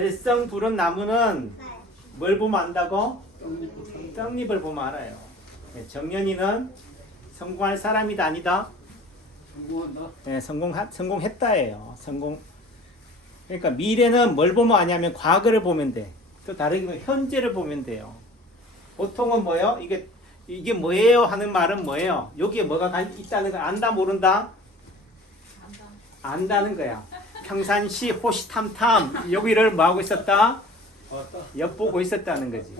될성 부른 나무는 네. 뭘 보면 안다고? 떡잎을 보면 알아요. 네, 정연이는 성공할 사람이다 아니다? 성공한다. 네, 성공했다예요. 그러니까 미래는 뭘 보면 아냐면 과거를 보면 돼. 또 다르게 보면 현재를 보면 돼요. 보통은 뭐예요? 이게 뭐예요? 하는 말은 뭐예요? 여기에 뭐가 있다는 거 안다 모른다? 안다는 거야. 평상시 호시탐탐 여기를 뭐 하고 있었다? 엿보고 있었다는 거지.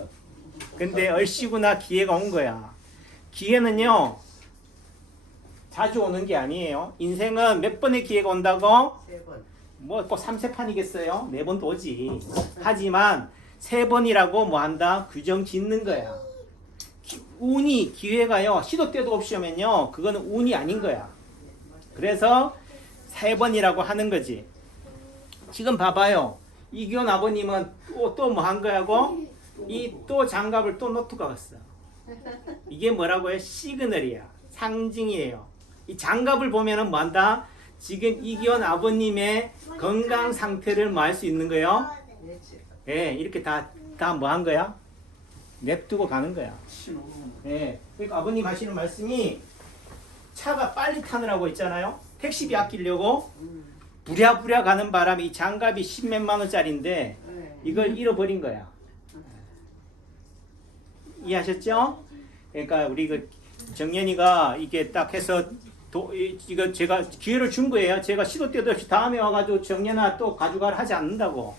근데 얼씨구나 기회가 온 거야. 기회는요 자주 오는 게 아니에요. 인생은 몇 번의 기회가 온다고? 3번. 뭐 꼭 3세판이겠어요? 4번도 오지. 하지만 3번이라고 뭐 한다? 규정 짓는 거야. 운이 기회가요 시도 때도 없이 오면요 그거는 운이 아닌 거야. 그래서 3번이라고 하는 거지. 지금 봐봐요. 이기현 아버님은 또 뭐 한 거야고? 이 또 장갑을 또 놓고 갔어. 이게 뭐라고요? 시그널이야. 상징이에요. 이 장갑을 보면은 뭐 한다? 지금 이기현 아버님의 건강 상태를 뭐 할 수 있는 거예요? 예, 이렇게 다 뭐 한 거야? 냅두고 가는 거야. 예, 그러니까 아버님 하시는 말씀이 차가 빨리 타느라고 있잖아요. 택시비 아끼려고 부랴부랴 가는 바람에 이 장갑이 10몇만 원짜리인데 이걸 잃어버린 거야. 이해하셨죠? 그러니까 우리 그 정연이가 이게 딱 해서 이거 제가 기회를 준 거예요. 제가 시도 때도 없이 다음에 와가지고 정연아 또 가져가라 하지 않는다고.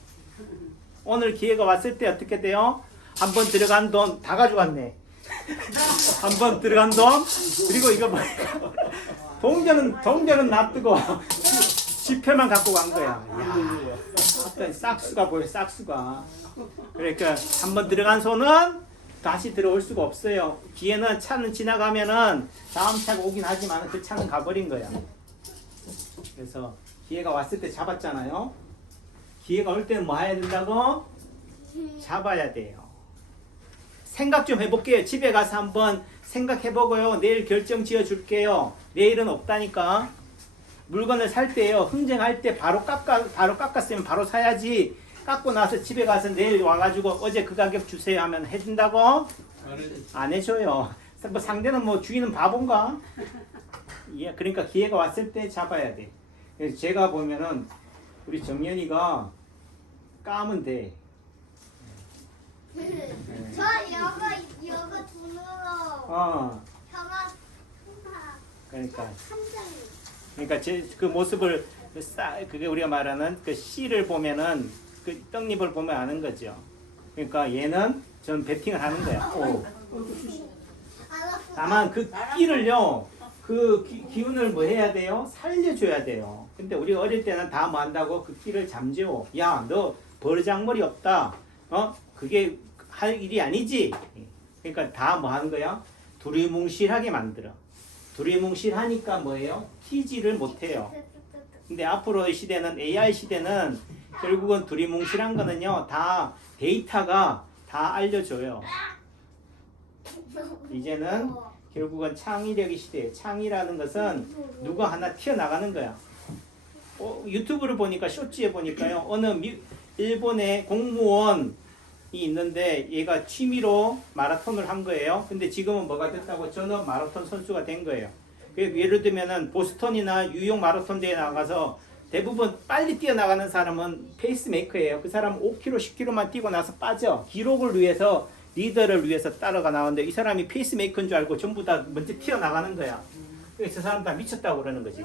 오늘 기회가 왔을 때 어떻게 돼요? 한번 들어간 돈 다 가져갔네. 한번 들어간 돈 그리고 이거 뭐야? 동전은 놔두고 지폐만 갖고 간 거야. 야, 어떤 싹수가 보여, 싹수가. 그러니까 한번 들어간 손은 다시 들어올 수가 없어요. 기회는 차는 지나가면은 다음 차가 오긴 하지만 그 차는 가버린 거야. 그래서 기회가 왔을 때 잡았잖아요. 기회가 올 때는 뭐 해야 된다고? 잡아야 돼요. 생각 좀 해볼게요. 집에 가서 한번 생각해보고요. 내일 결정 지어줄게요. 내일은 없다니까. 물건을 살 때요. 흥정할 때 바로 깎았으면 바로 사야지. 깎고 나서 집에 가서 내일 와가지고 어제 그 가격 주세요 하면 해준다고? 안 해줘요. 뭐 상대는 뭐 주인은 바본가? 예, 그러니까 기회가 왔을 때 잡아야 돼. 그래서 제가 보면은 우리 정연이가 까면 돼. 저 여거 돈으로 어, 평화 그러니까. 한장이 그러니까 그 모습을 그게 우리가 말하는 그 씨를 보면은 그 떡잎을 보면 아는 거죠. 그러니까 얘는 전 베팅을 하는 거야. 오. 다만 그 끼를요, 그 기운을 뭐 해야 돼요? 살려줘야 돼요. 근데 우리 어릴 때는 다 뭐 한다고 그 끼를 잠재워. 야, 너 버르장머리 없다. 그게 할 일이 아니지. 그러니까 다 뭐 하는 거야? 두리뭉실하게 만들어. 두리뭉실하니까 뭐예요? 튀지를 못해요. 근데 앞으로의 시대는 AI 시대는 결국은 두리뭉실한 거는요 다 데이터가 다 알려줘요. 이제는 결국은 창의력의 시대예요. 창의라는 것은 누가 하나 튀어나가는 거야. 유튜브를 보니까 쇼츠에 보니까요 어느 일본의 공무원이 있는데 얘가 취미로 마라톤을 한 거예요. 근데 지금은 뭐가 됐다고? 저는 마라톤 선수가 된 거예요. 예를 들면은 보스턴이나 뉴욕 마라톤 대회 나가서 대부분 빨리 뛰어나가는 사람은 페이스메이커예요. 그 사람은 5km, 10km만 뛰고 나서 빠져. 기록을 위해서, 리더를 위해서 따라가 나오는데 이 사람이 페이스메이커인 줄 알고 전부 다 먼저 튀어나가는 거야. 그래서 저 사람 다 미쳤다고 그러는 거지.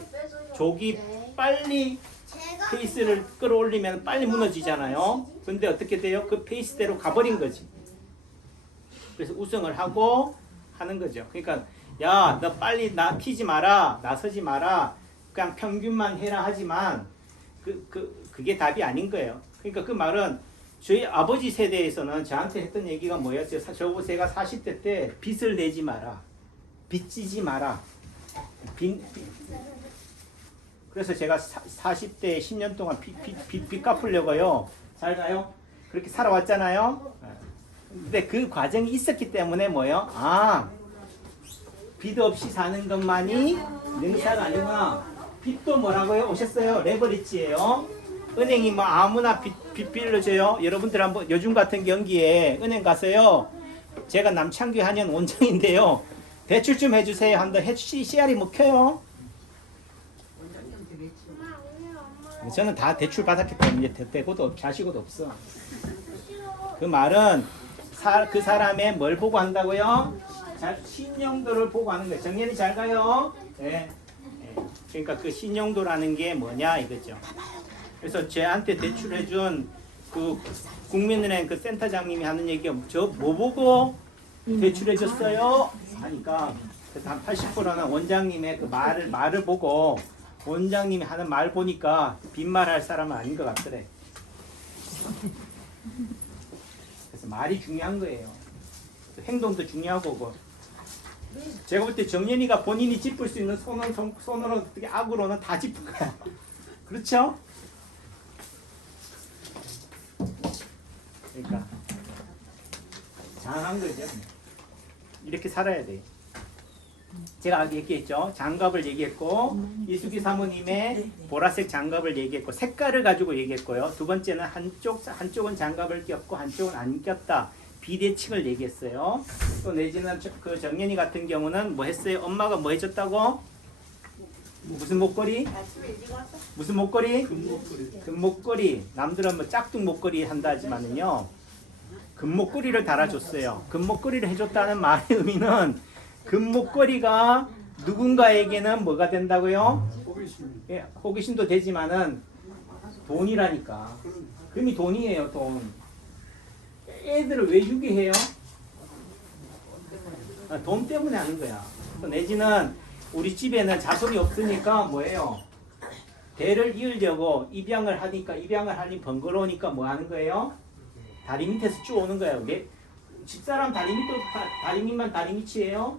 족이 빨리 페이스를 끌어올리면 빨리 무너지잖아요. 근데 어떻게 돼요? 그 페이스대로 가버린 거지. 그래서 우승을 하고 하는 거죠. 그러니까 야, 너 빨리 튀지 마라, 나서지 마라, 그냥 평균만 해라 하지만 그게 답이 아닌 거예요. 그러니까 그 말은 저희 아버지 세대에서는 저한테 했던 얘기가 뭐였어요? 제가 40대 때 빚을 내지 마라, 빚지지 마라. 그래서 제가 40대 10년 동안 빚 갚으려고요. 잘 가요? 그렇게 살아왔잖아요. 근데 그 과정이 있었기 때문에 뭐예요? 빚 없이 사는 것만이 능사가 아니구나. 빚도 뭐라고요? 오셨어요? 레버리지예요. 은행이 뭐 아무나 빚 빌려줘요. 여러분들 한번 요즘 같은 경기에 은행 가서요. 제가 남창규 한연 원장인데요. 대출 좀 해주세요. 한번 CR이 먹혀요. 엄마 오늘 엄마랑 저는 다 대출 받았기 때문에 이제 대고도 자식도 없어. 싫어. 그 말은 그 사람의 뭘 보고 한다고요? 신용도를 보고 하는 거예요. 정연이 잘 가요. 네. 그러니까 그 신용도라는 게 뭐냐 이거죠. 그래서 쟤한테 대출해준 그 국민은행 그 센터장님이 하는 얘기가 저 뭐 보고 대출해줬어요? 하니까 한 80%는 원장님의 그 말을 보고 원장님이 하는 말 보니까 빈말할 사람은 아닌 것 같더래. 그래서 말이 중요한 거예요. 행동도 중요하고 뭐. 제가 볼 때 정연이가 본인이 짚을 수 있는 손으로 어떻게 악으로는 다 짚을 거야. 그렇죠? 그러니까 장한 거죠. 이렇게 살아야 돼. 제가 아까 얘기했죠. 장갑을 얘기했고 이수기 사모님의 보라색 장갑을 얘기했고 색깔을 가지고 얘기했고요. 두 번째는 한쪽은 장갑을 꼈고 한쪽은 안 꼈다. 비대칭을 얘기했어요. 또 내지는 그 정연이 같은 경우는 뭐 했어요? 엄마가 뭐 해줬다고? 무슨 목걸이? 무슨 목걸이? 금목걸이. 남들은 뭐 짝퉁 목걸이 한다 하지만은요. 금목걸이를 달아줬어요. 금목걸이를 해줬다는 말의 의미는 금목걸이가 누군가에게는 뭐가 된다고요? 예, 호기심도 되지만은 돈이라니까. 금이 돈이에요, 돈. 애들을 왜 유기해요? 돈 때문에 하는 거야. 내지는 우리 집에는 자손이 없으니까 뭐예요? 대를 이으려고 입양을 하니 번거로우니까 뭐 하는 거예요? 다리 밑에서 쭉 오는 거예요. 집사람 다리 밑만 다리 밑이에요?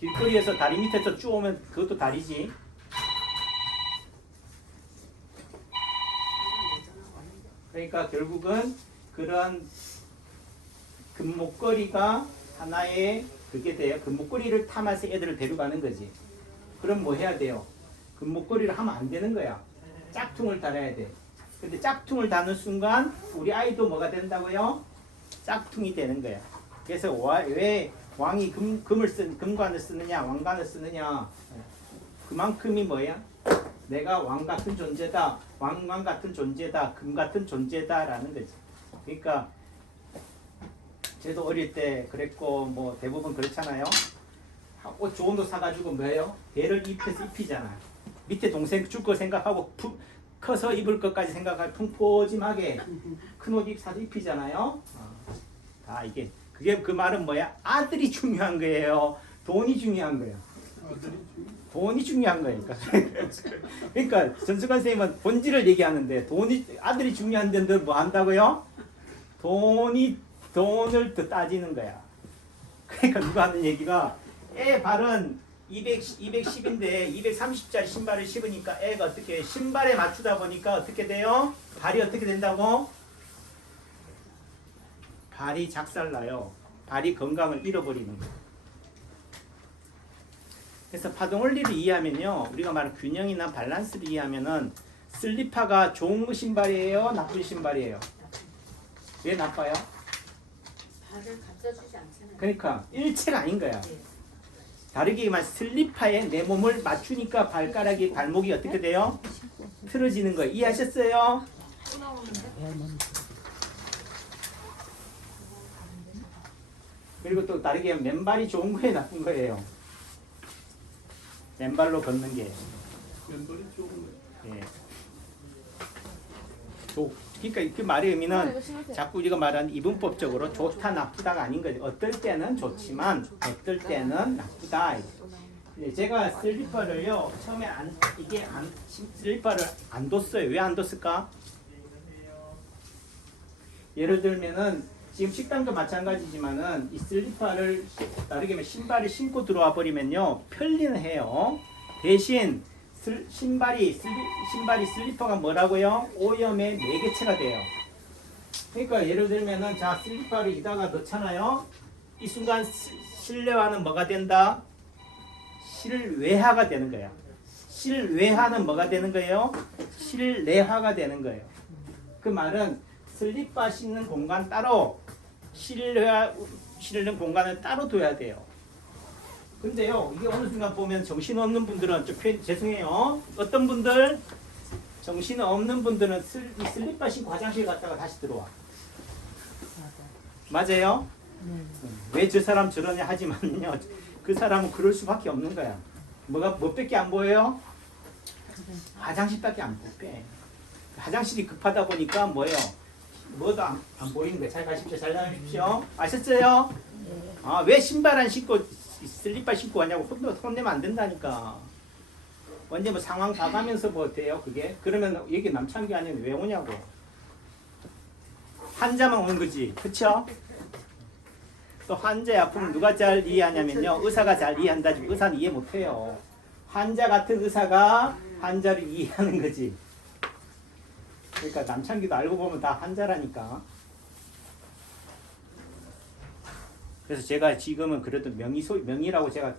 길거리에서 다리 밑에서 쭉 오면 그것도 다리지. 그러니까 결국은 그런 금목걸이가 하나의 그게 돼요. 금목걸이를 탐해서 애들을 데려가는 거지. 그럼 뭐 해야 돼요? 금목걸이를 하면 안 되는 거야. 짝퉁을 달아야 돼. 근데 짝퉁을 다는 순간 우리 아이도 뭐가 된다고요? 짝퉁이 되는 거야. 그래서 왜 왕이 금관을 쓰느냐, 왕관을 쓰느냐? 그만큼이 뭐야? 내가 왕 같은 존재다, 왕관 같은 존재다, 금 같은 존재다라는 거지. 그러니까 저도 어릴 때 그랬고 뭐 대부분 그렇잖아요. 옷 좋은 옷 사가지고 뭐예요? 대를 입혀서 입히잖아. 밑에 동생 줄 거 생각하고 커서 입을 것까지 생각하고 풍포짐하게 큰 옷 사서 입히잖아요. 다 이게 그게 그 말은 뭐야? 아들이 중요한 거예요. 돈이 중요한 거예요. 돈이 중요한 거니까. 그러니까 전수관 선생님은 본질을 얘기하는데 아들이 중요한데 뭐 한다고요? 돈을 더 따지는 거야. 그러니까 누가 하는 얘기가 애 발은 210인데 230짜리 신발을 신으니까 애가 어떻게 신발에 맞추다 보니까 어떻게 돼요? 발이 어떻게 된다고? 발이 작살나요. 발이 건강을 잃어버리는 거예요. 그래서 파동 원리를 이해하면요. 우리가 말하는 균형이나 밸런스를 이해하면은 슬리퍼가 좋은 신발이에요? 나쁜 신발이에요? 왜 나빠요? 발을 갖다주지 않잖아요. 그러니까 일체가 아닌 거야. 다르게 말해 슬리퍼에 내 몸을 맞추니까 발목이 어떻게 돼요? 틀어지는 거예요. 이해하셨어요? 그리고 또 다르게 맨발이 좋은 거예요, 나쁜 거예요? 맨발로 걷는 게. 맨발이 좋은 거예요. 예. 그러니까 그 말의 의미는 자꾸 우리가 말하는 이분법적으로 좋다 나쁘다가 아닌 거죠. 어떨 때는 좋지만 어떨 때는 나쁘다. 제가 슬리퍼를요 처음에 슬리퍼를 안 뒀어요. 왜 안 뒀을까? 예를 들면은 지금 식당도 마찬가지지만은 이 슬리퍼를 다르게 신발을 신고 들어와 버리면요 편리는 해요. 대신 신발이 슬리퍼가 뭐라고요? 오염의 매개체가 돼요. 그러니까 예를 들면은 자 슬리퍼를 이다가 넣잖아요. 이 순간 실내화는 뭐가 된다? 실외화가 되는 거예요. 실외화는 뭐가 되는 거예요? 실내화가 되는 거예요. 그 말은 슬립바 씻는 공간 따로, 실는 공간을 따로 둬야 돼요. 근데요, 이게 어느 순간 보면 정신없는 분들은 죄송해요. 어떤 분들 정신 없는 분들은 이 슬립바 신고 화장실 갔다가 다시 들어와. 맞아요? 왜 저 사람 저러냐 하지만요, 그 사람은 그럴 수밖에 없는 거야. 뭐밖에 안 보여요? 화장실밖에 안 빼. 화장실이 급하다 보니까 뭐예요? 뭐도 안 보이는 거예요. 잘 가십시오. 잘 다녀오십시오. 아셨어요? 아, 왜 신발 안 신고 슬리퍼 신고 왔냐고 혼내면 안 된다니까. 언제 뭐 상황 봐가면서 뭐 돼요 그게? 그러면 여기 남창기 아니면 왜 오냐고. 환자만 오는 거지. 그쵸? 또 환자의 아픔을 누가 잘 이해하냐면요, 의사가 잘 이해한다지 의사는 이해 못해요. 환자 같은 의사가 환자를 이해하는 거지. 그러니까 남창기도 알고 보면 다 환자라니까. 그래서 제가 지금은 그래도 명의라고 제가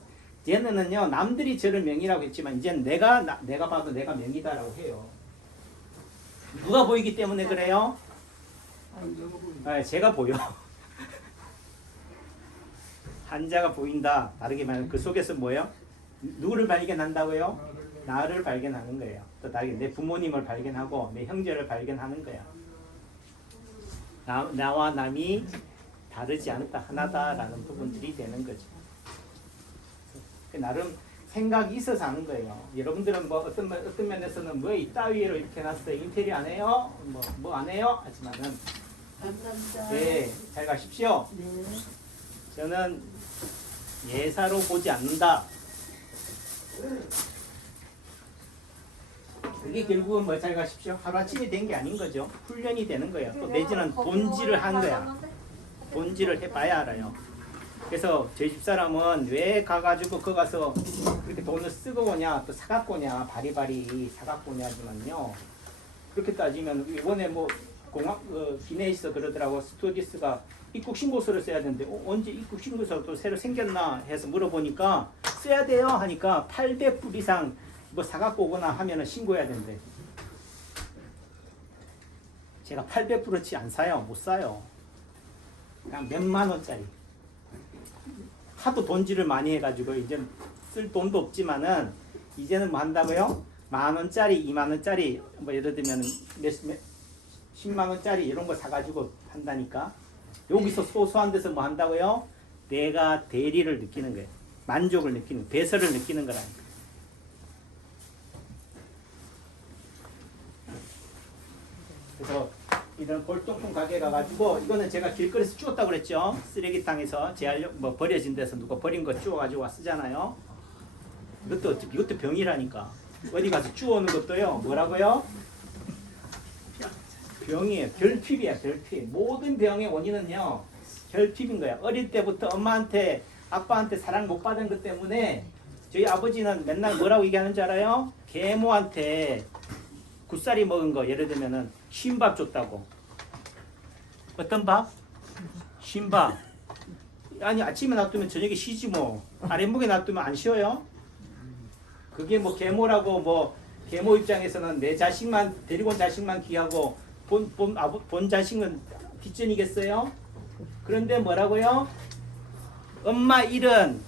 얘는요 남들이 저를 명의라고 했지만 이제는 내가 봐도 내가 명의다라고 해요. 누가 보이기 때문에 그래요? 아, 제가 보여. 환자가 보인다. 다르게 말하면 그 속에서 뭐예요? 누구를 발견한다고요? 나를 발견하는 거예요. 또 다르게 내 부모님을 발견하고 내 형제를 발견하는 거야. 나와 남이 다르지 않다, 하나다라는 부분들이 되는 거죠. 나름 생각이 있어서 하는 거예요. 여러분들은 뭐 어떤 면에서는 뭐 이따위로 이렇게 해놨어요. 인테리어 안 해요? 뭐 안 해요? 하지만은 네, 잘 가십시오. 네. 저는 예사로 보지 않는다. 그게 결국은 뭐 잘 가십시오. 하루아침에 된 게 아닌 거죠. 훈련이 되는 거예요. 또 내지는 본질을 한 거야. 본질을 해봐야 알아요. 그래서 저희 집사람은 왜 가가지고 거 가서 그렇게 돈을 쓰고 오냐, 또 사갖고 오냐, 바리바리 사갖고 오냐지만요. 그렇게 따지면 이번에 뭐 기내에서 그러더라고. 스튜어디스가 입국 신고서를 써야 되는데 언제 입국 신고서 또 새로 생겼나 해서 물어보니까 써야 돼요 하니까 800불 이상 뭐 사갖고 오거나 하면은 신고해야 된대. 제가 800불어치 안 사요. 못 사요. 그냥 몇만 원짜리. 하도 돈질을 많이 해가지고 이제 쓸 돈도 없지만은 이제는 뭐 한다고요? 10,000원짜리, 20,000원짜리 뭐 예를 들면 10만 원짜리 이런 거 사가지고 한다니까. 여기서 소소한 데서 뭐 한다고요? 내가 대리를 느끼는 거예요. 만족을 느끼는, 배설을 느끼는 거라니까. 그래서 이런 골동품 가게 가가지고 이거는 제가 길거리에서 주웠다고 그랬죠. 쓰레기탕에서 뭐 버려진 데서 누가 버린 거 주워가지고 쓰잖아요. 이것도 병이라니까. 어디 가서 주워오는 것도요. 뭐라고요? 병이에요. 결핍이야, 결핍. 모든 병의 원인은요, 결핍인 거야. 어릴 때부터 엄마한테, 아빠한테 사랑 못 받은 것 때문에 저희 아버지는 맨날 뭐라고 얘기하는 줄 알아요? 계모한테 굿살이 먹은 거, 예를 들면은 쉰밥 줬다고. 어떤 밥? 쉰밥. 아니, 아침에 놔두면 저녁에 쉬지 뭐. 아랫목에 놔두면 안 쉬어요? 그게 뭐 계모라고, 뭐 계모 입장에서는 내 자식만, 데리고 온 자식만 귀하고 본 자식은 뒷전이겠어요? 그런데 뭐라고요? 엄마 일은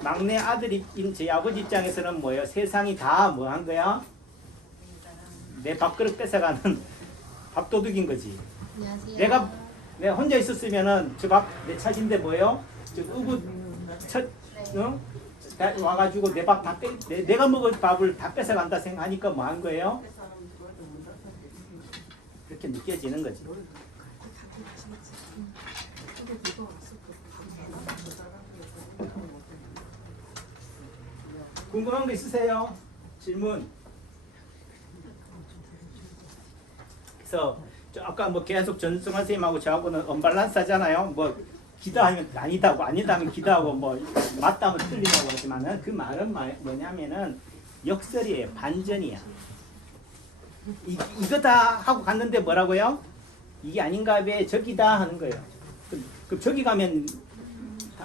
막내 아들인 제 아버지 입장에서는 뭐예요? 세상이 다 뭐 한 거야? 내 밥그릇 뺏어가는 밥도둑인 거지. 안녕하세요. 내가 혼자 있었으면은 저 밥 내 차진데 뭐예요? 저 의붓 응? 와가지고 내 밥 다 내가 먹을 밥을 다 뺏어간다 생각하니까 뭐 한 거예요? 그렇게 느껴지는 거지. 궁금한 거 있으세요? 질문. 그래서 아까 뭐 계속 전승환 선생님하고 저하고는 언밸런스 하잖아요. 뭐 기다하면 아니다고, 아니다면 기다하고, 뭐 맞다면 틀리다고 하지만은 그 말은 뭐냐면은 역설이에요. 반전이야. 이거다 하고 갔는데 뭐라고요? 이게 아닌가 왜 저기다 하는 거예요. 그럼 저기 가면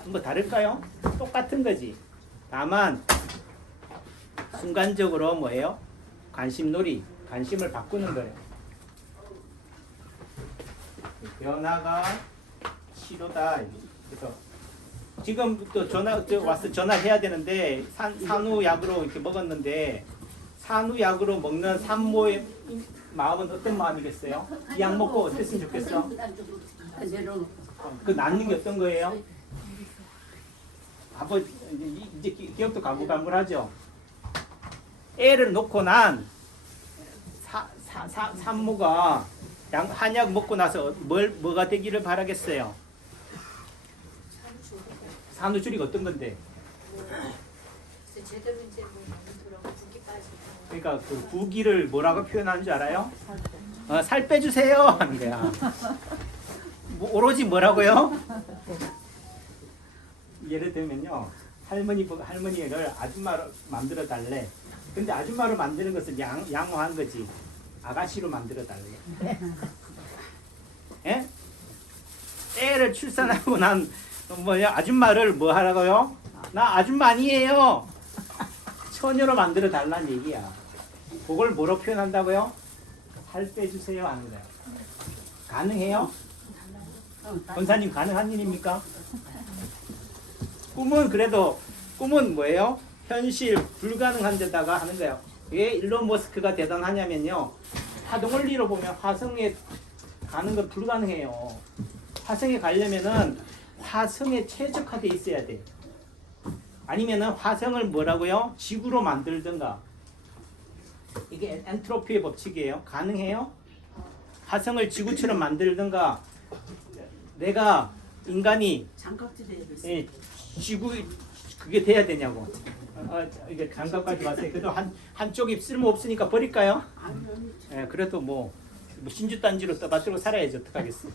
뭐 다를까요? 똑같은 거지. 다만 순간적으로 뭐예요? 관심놀이, 관심을 바꾸는 거예요. 변화가 싫어다. 그래서 지금부터 와서 전화해야 되는데 산후약으로 이렇게 먹었는데 산후약으로 먹는 산모의 마음은 어떤 마음이겠어요? 이 약 먹고 어땠으면 좋겠어? 그 낫는 게 어떤 거예요? 아버지 이제 기억도 가물가물하죠. 애를 놓고 난 산모가 한약 먹고 나서 뭐가 되기를 바라겠어요? 산후조리가 어떤 건데? 제대로 이제 뭐 많이 들어가 붓기 빠지고. 그러니까 그 부기를 뭐라고 표현하는 줄 알아요? 살 빼주세요 하는 거야. 오로지 뭐라고요? 예를 들면요, 할머니를 아줌마로 만들어 달래. 근데 아줌마로 만드는 것은 양호한 거지. 아가씨로 만들어 달래. 예? 애를 출산하고 난 아줌마를 뭐 하라고요? 나 아줌마 아니에요. 처녀로 만들어 달라는 얘기야. 그걸 뭐로 표현한다고요? 살 빼주세요 하는 거야. 가능해요? 권사님 가능한 일입니까? 꿈은 뭐예요? 현실 불가능한 데다가 하는 거예요. 왜 일론 머스크가 대단하냐면요, 화동원리로 보면 화성에 가는 건 불가능해요. 화성에 가려면은 화성에 최적화돼 있어야 돼. 아니면은 화성을 뭐라고요? 지구로 만들든가. 이게 엔트로피의 법칙이에요. 가능해요? 화성을 지구처럼 만들든가. 내가 인간이 지구 그게 돼야 되냐고. 이게 장갑까지 왔어요. 그래도 한쪽이 쓸모 없으니까 버릴까요? 예, 그래도 뭐 신주단지로 떠받들고 살아야지 어떡하겠어.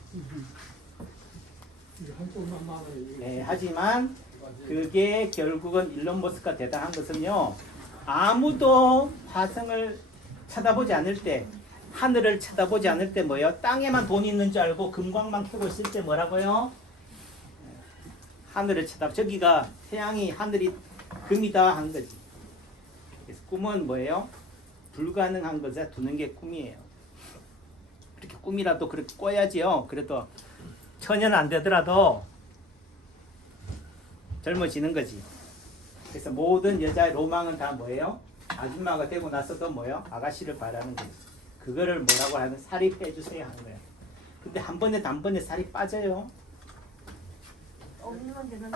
네, 하지만 그게 결국은 일론 머스크가 대단한 것은요, 아무도 화성을 쳐다보지 않을 때, 하늘을 쳐다보지 않을 때 뭐예요? 땅에만 돈이 있는 줄 알고 금광만 캐고 있을 때 뭐라고요? 하늘을 저기가 태양이 하늘이 금이다 하는 거지. 그래서 꿈은 뭐예요? 불가능한 것에 두는 게 꿈이에요. 그렇게 꿈이라도 그렇게 꿔야지요. 그래도 처녀는 안 되더라도 젊어지는 거지. 그래서 모든 여자의 로망은 다 뭐예요? 아줌마가 되고 나서도 뭐예요? 아가씨를 바라는 거지. 그거를 뭐라고 하면 살이 빼주세요 하는 거예요. 근데 한 번에 단번에 살이 빠져요. 없는 데는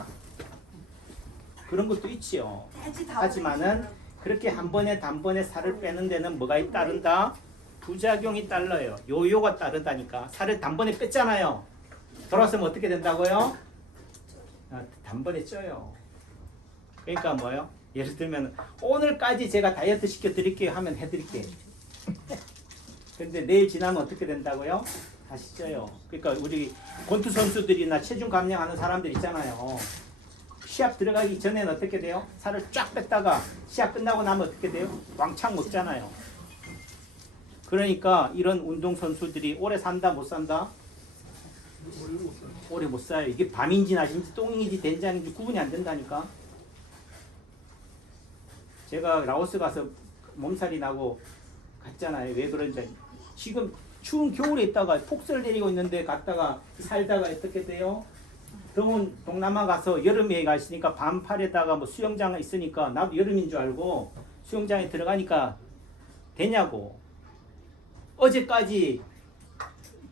그런 것도 있지요. 하지만은 그렇게 한 번에 단번에 살을 빼는 데는 뭐가 따른다? 부작용이 따라요. 요요가 따르다니까. 살을 단번에 뺐잖아요. 돌아서면 어떻게 된다고요? 단번에 쪄요. 그러니까 뭐요? 예를 들면 오늘까지 제가 다이어트 시켜 드릴게요 하면 해드릴게요. 근데 내일 지나면 어떻게 된다고요? 다시 쪄요. 그러니까 우리 권투 선수들이나 체중 감량하는 사람들 있잖아요. 시합 들어가기 전에는 어떻게 돼요? 살을 쫙 뺐다가 시합 끝나고 나면 어떻게 돼요? 왕창 먹잖아요. 그러니까 이런 운동 선수들이 오래 산다 못 산다? 오래 못 살아요. 이게 밤인지 낮인지 똥인지 된장인지 구분이 안 된다니까. 제가 라오스 가서 몸살이 나고 갔잖아요. 왜 그런지. 지금 추운 겨울에 있다가 폭설 내리고 있는데 갔다가 살다가 어떻게 돼요? 더운 동남아 가서 여름에 가시니까 반팔에다가 뭐 수영장 있으니까 나도 여름인 줄 알고 수영장에 들어가니까 되냐고. 어제까지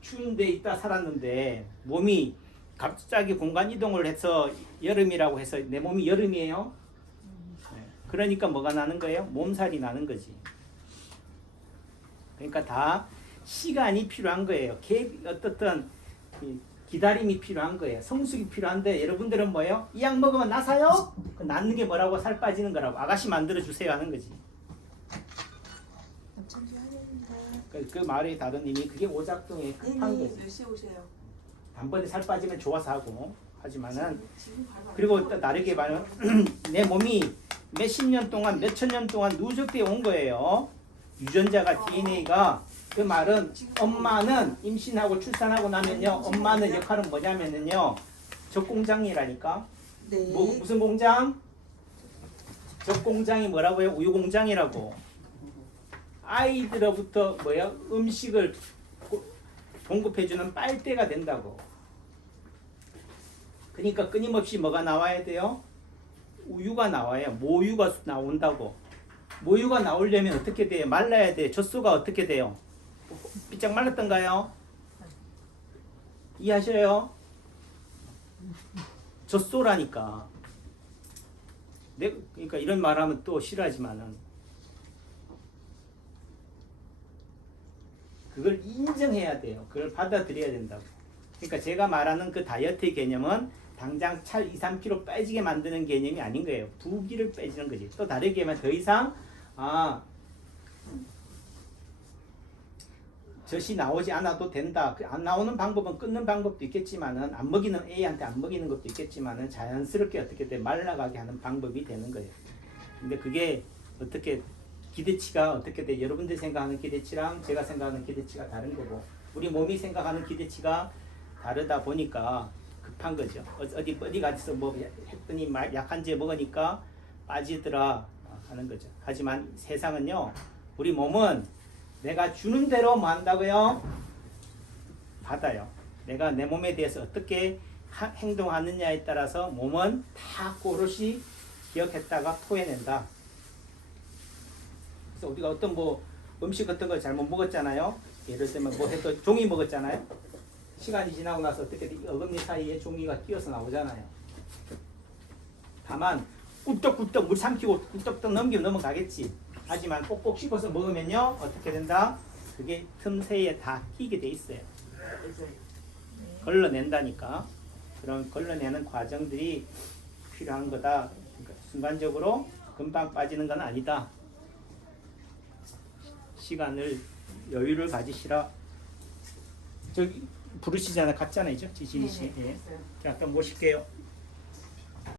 추운 데 있다 살았는데 몸이 갑자기 공간 이동을 해서 여름이라고 해서 내 몸이 여름이에요? 그러니까 뭐가 나는 거예요? 몸살이 나는 거지. 그러니까 다 시간이 필요한 거예요. 어떻든 기다림이 필요한 거예요. 성숙이 필요한데 여러분들은 뭐예요? 이 약 먹으면 나사요? 낫는 게 뭐라고? 살 빠지는 거라고. 아가씨 만들어주세요 하는 거지. 그 말의 다른 의미, 그게 오작동의 끝한 거지. 몇 시에 오세요? 단번에 살 빠지면 좋아서 하고 하지만은, 그리고 또 다르게 말하면 내 몸이 몇십 년 동안 몇천 년 동안 누적되어 온 거예요. 유전자가 DNA가. 그 말은 엄마는 임신하고 출산하고 나면요, 엄마는 역할은 뭐냐면은요, 젖공장이라니까. 네. 무슨 공장? 젖공장이 뭐라고요? 우유공장이라고. 아이들로부터 뭐야? 음식을 공급해주는 빨대가 된다고. 그러니까 끊임없이 뭐가 나와야 돼요? 우유가 나와요. 모유가 나온다고. 모유가 나오려면 어떻게 돼요? 말라야 돼요. 젖소가 어떻게 돼요? 비짝 말랐던가요? 이해하셔요? 젖소라니까. 그러니까 이런 말하면 또 싫어하지만은 그걸 인정해야 돼요. 그걸 받아들여야 된다고. 그러니까 제가 말하는 그 다이어트의 개념은 당장 살 2, 3kg 빼지게 만드는 개념이 아닌 거예요. 부기를 빼지는 거지. 또 다르게 하면 더 이상 젖이 나오지 않아도 된다. 안 나오는 방법은 끊는 방법도 있겠지만은 안 먹이는 A한테 안 먹이는 것도 있겠지만은 자연스럽게 어떻게 돼 말라가게 하는 방법이 되는 거예요. 근데 그게 어떻게 기대치가 어떻게 돼? 여러분들이 생각하는 기대치랑 제가 생각하는 기대치가 다른 거고 우리 몸이 생각하는 기대치가 다르다 보니까 급한 거죠. 어디 가서 뭐 했더니 약한제 먹으니까 빠지더라 하는 거죠. 하지만 세상은요, 우리 몸은 내가 주는 대로 뭐 한다고요? 받아요. 내가 내 몸에 대해서 어떻게 행동하느냐에 따라서 몸은 다 고르시 기억했다가 토해낸다. 그래서 우리가 어떤 뭐 음식 같은 걸 잘못 먹었잖아요. 예를 들면 뭐 해도 종이 먹었잖아요. 시간이 지나고 나서 어떻게 어금니 사이에 종이가 끼어서 나오잖아요. 다만 꿀떡꿀떡 물 삼키고 꿀떡떡 넘기면 넘어가겠지. 하지만 꼭꼭 씹어서 먹으면요 어떻게 된다? 그게 틈새에 다 끼게 돼 있어요. 걸러낸다니까. 그런 걸러내는 과정들이 필요한 거다. 그러니까 순간적으로 금방 빠지는 건 아니다. 시간을 여유를 가지시라. 저기 부르시잖아요. 갔잖아요, 지진이 씨. 예. 자, 또 모실게요.